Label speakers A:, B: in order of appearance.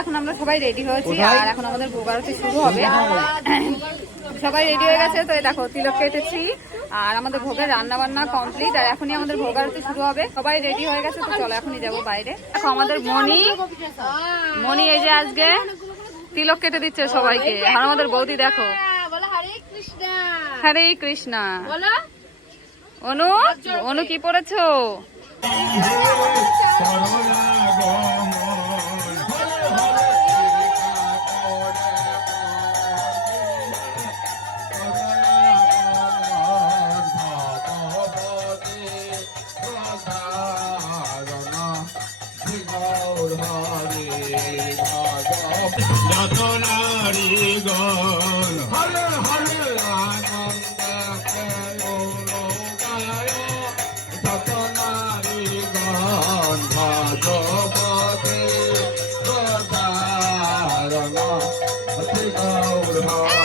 A: এখন আমরা সবাই রেডি হয়েছি আর এখন আমাদের ভোগ আরতি শুরু হবে। সবাই রেডি হয়ে গেছে তো এই দেখো তিলক কেটেছি আর আমাদের ভোগের রান্না বান্না কমপ্লিট আর এখনই আমাদের ভোগ আরতি শুরু হবে। সবাই রেডি হয়ে গেছে তো চলো এখনই যাব বাইরে। দেখো আমাদের মনি মনি এই যে আজকে তিলক কেটে দিচ্ছে সবাইকে। আর আমাদের বৌদি দেখো।
B: হরে কৃষ্ণ।
A: কৃষ্ণা। অনু অনু কি পড়েছো?
C: যত নারী গণ হরে হরে আনন্দ যত নারী গণ ভাগবতে গৌর